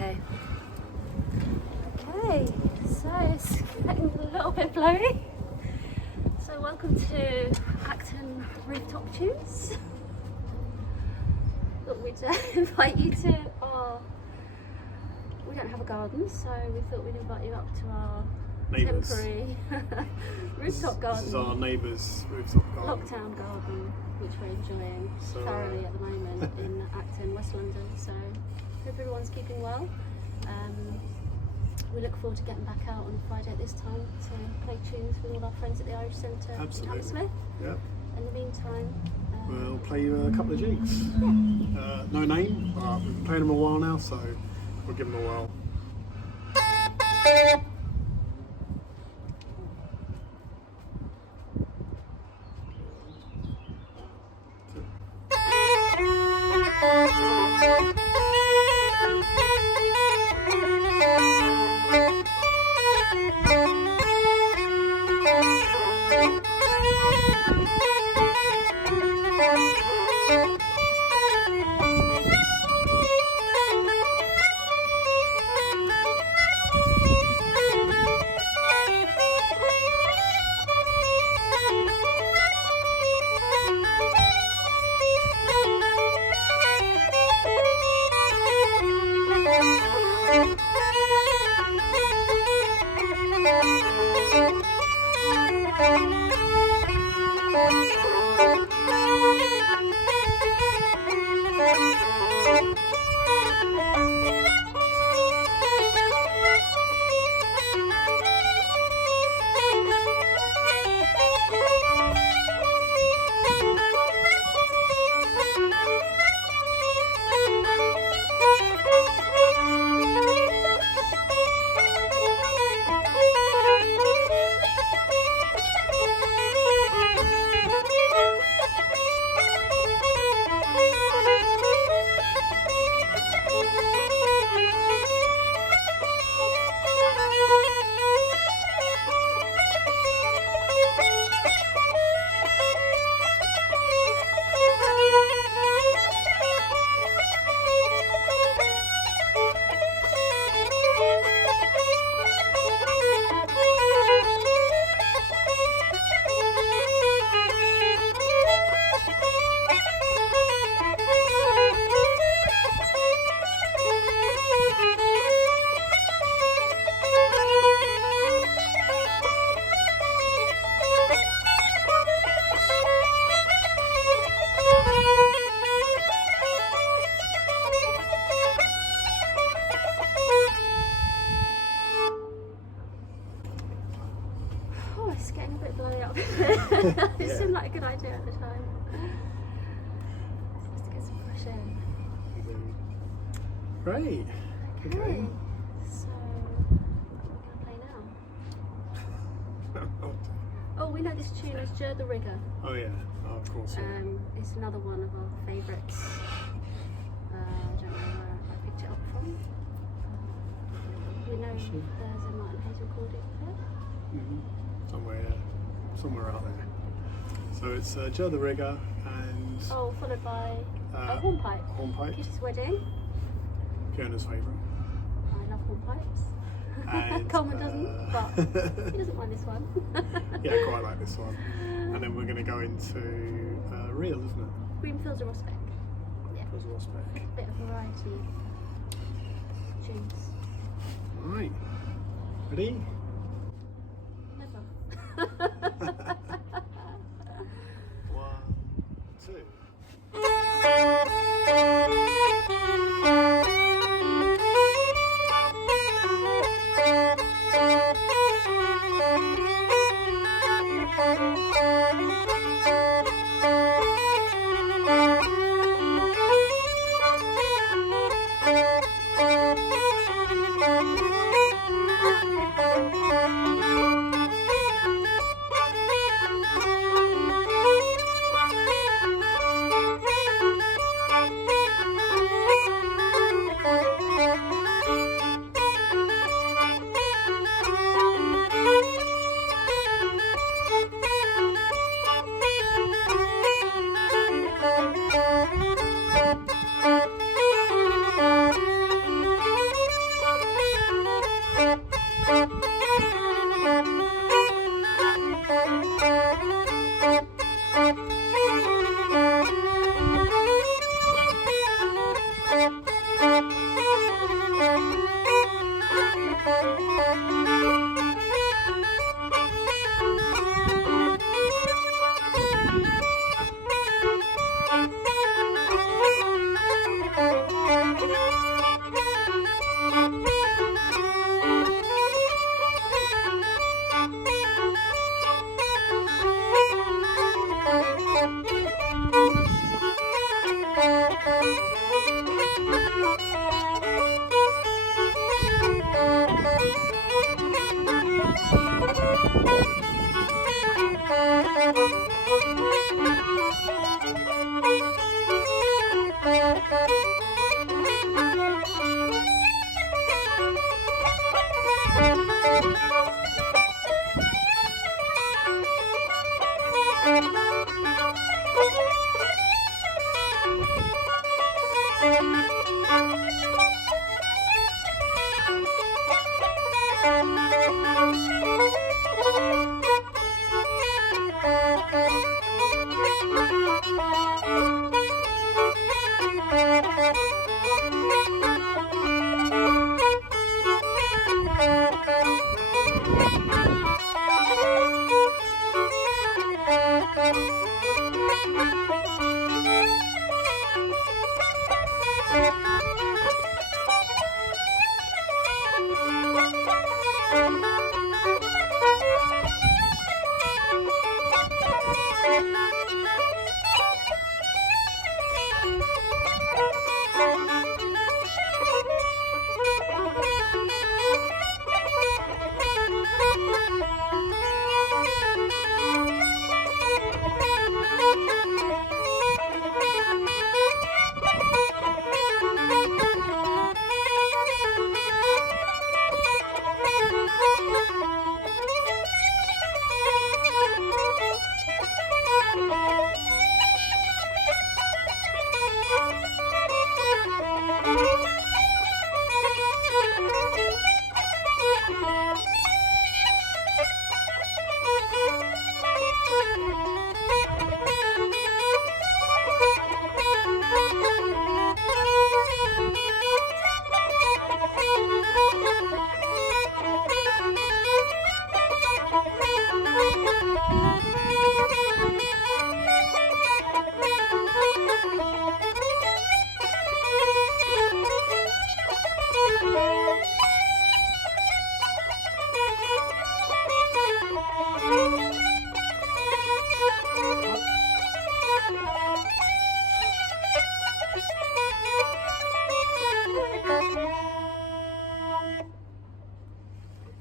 Okay. Okay, so it's getting a little bit blowy. So welcome to Acton Rooftop Tunes. Thought we'd invite you to our... We don't have a garden, so we thought we'd invite you up to our neighbours. Temporary rooftop garden. This is our neighbour's rooftop garden. Lockdown garden, which we're enjoying thoroughly at the moment in Acton, West London. So hope everyone's keeping well. We look forward to getting back out on Friday at this time to play tunes with all our friends at the Irish Centre in Hammersmith. Yep. In the meantime, we'll play you a couple of jigs. Yeah. No name, but we've been playing them a while now, so we'll give them a whirl. it's getting a bit blowy up here. It seemed like a good idea at the time. Just to get some fresh air. Great. Okay. So, what are we going to play now? Oh, we know this tune as Jer the Rigger. Oh yeah, of course. Yeah. It's another one of our favourites. I don't know where I picked it up from. We know there's a Martin Hayes recording there. Somewhere out there. So it's Joe the Rigger and... Oh, followed by a hornpipe. Hornpipe. Kitty's Wedding. Fiona's favourite. I love hornpipes. And, Colman doesn't, but he doesn't mind this one. Yeah, I quite like this one. And then we're going to go into Real, isn't it? Greenfields of Rospec. Yeah. Fields of Rospec. Bit of variety tunes. Right. Ready? Never. 1, 2.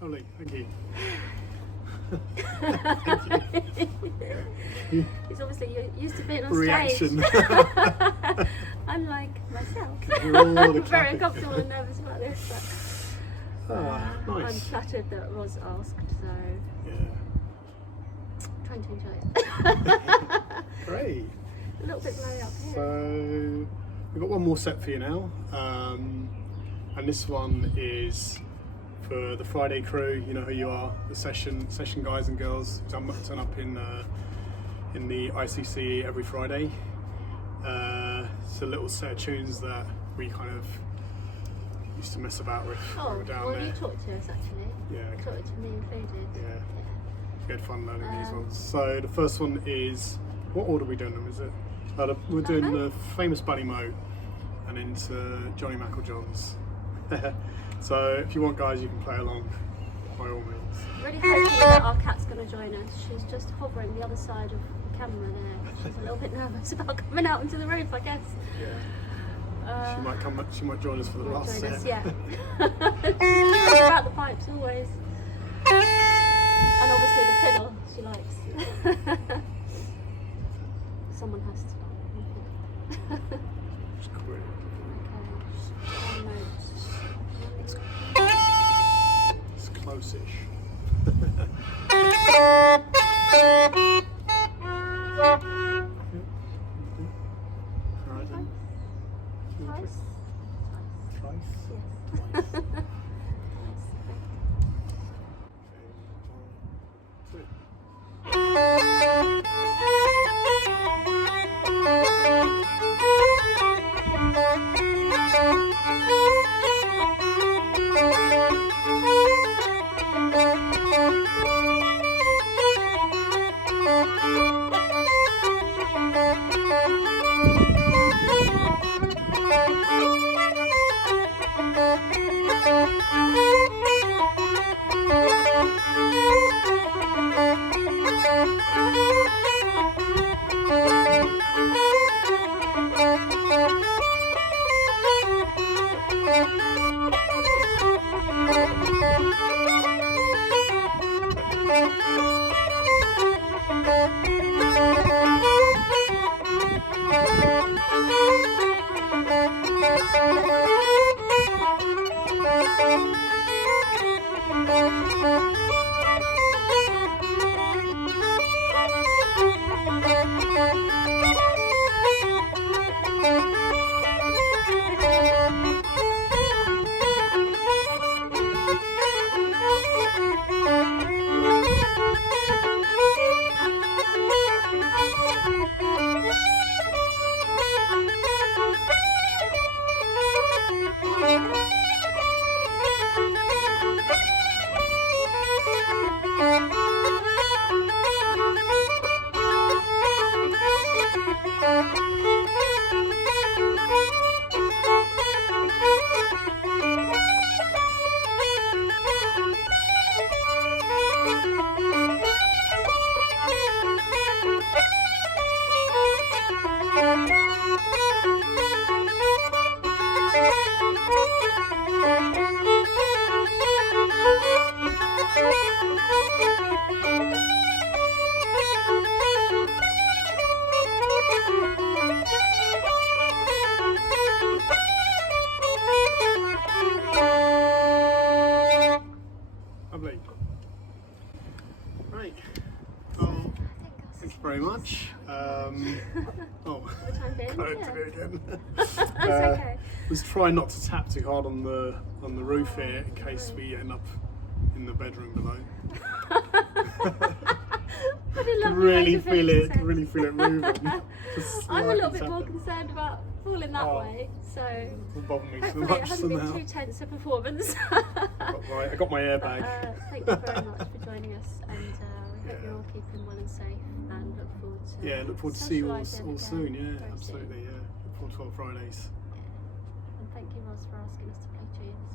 Lovely, thank you. He's obviously used to being on Reaction. stage. Unlike myself. We're all I'm the very clapping. comfortable and nervous about this. But, Ah, I'm nice. flattered that Roz asked, so Yeah. trying to enjoy it. Great. A little bit blurry up here. So we've got one more set for you now, and this one is for the Friday crew. You know who you are, the session guys and girls. Turn up in the ICC every Friday. It's a little set of tunes that we kind of used to mess about with when we Oh, were down well, there. you talked to us actually. Yeah, You talked to me included. yeah. We had fun learning these ones. So the first one is, what order are we doing them? Is it? We're doing the famous Bunny Moat and into Johnny Macklejohn's. So if you want, guys, you can play along by all means. Really hoping that our cat's going to join us. She's just hovering the other side of the camera there. She's a little bit nervous about coming out into the roof, I guess. Yeah. She might join us for the Might last join set. us, yeah. She's about the pipes always. And obviously the fiddle she likes. Someone has to. It's great. Okay. It's close-ish. Alright then. Twice? Twice? Yes. Oh, For the time being, can't yeah. do it again. That's okay. Was trying not to tap too hard on the roof here in case we end up in the bedroom below. What a Can lovely way really to feel finish it. the Can really feel it moving. Just I'm a little slightly bit more tapping. concerned about falling that Oh. way, so Doesn't bother me so hopefully it much hasn't been somehow. too tense a performance. I got my airbag. Thank you very much for joining us, and we hope you're all keeping well and safe, and look forward to Look forward to see you all socialising again soon. Yeah, very absolutely. soon. Yeah, look forward to our Fridays. And thank you, Roz, for asking us to play tunes.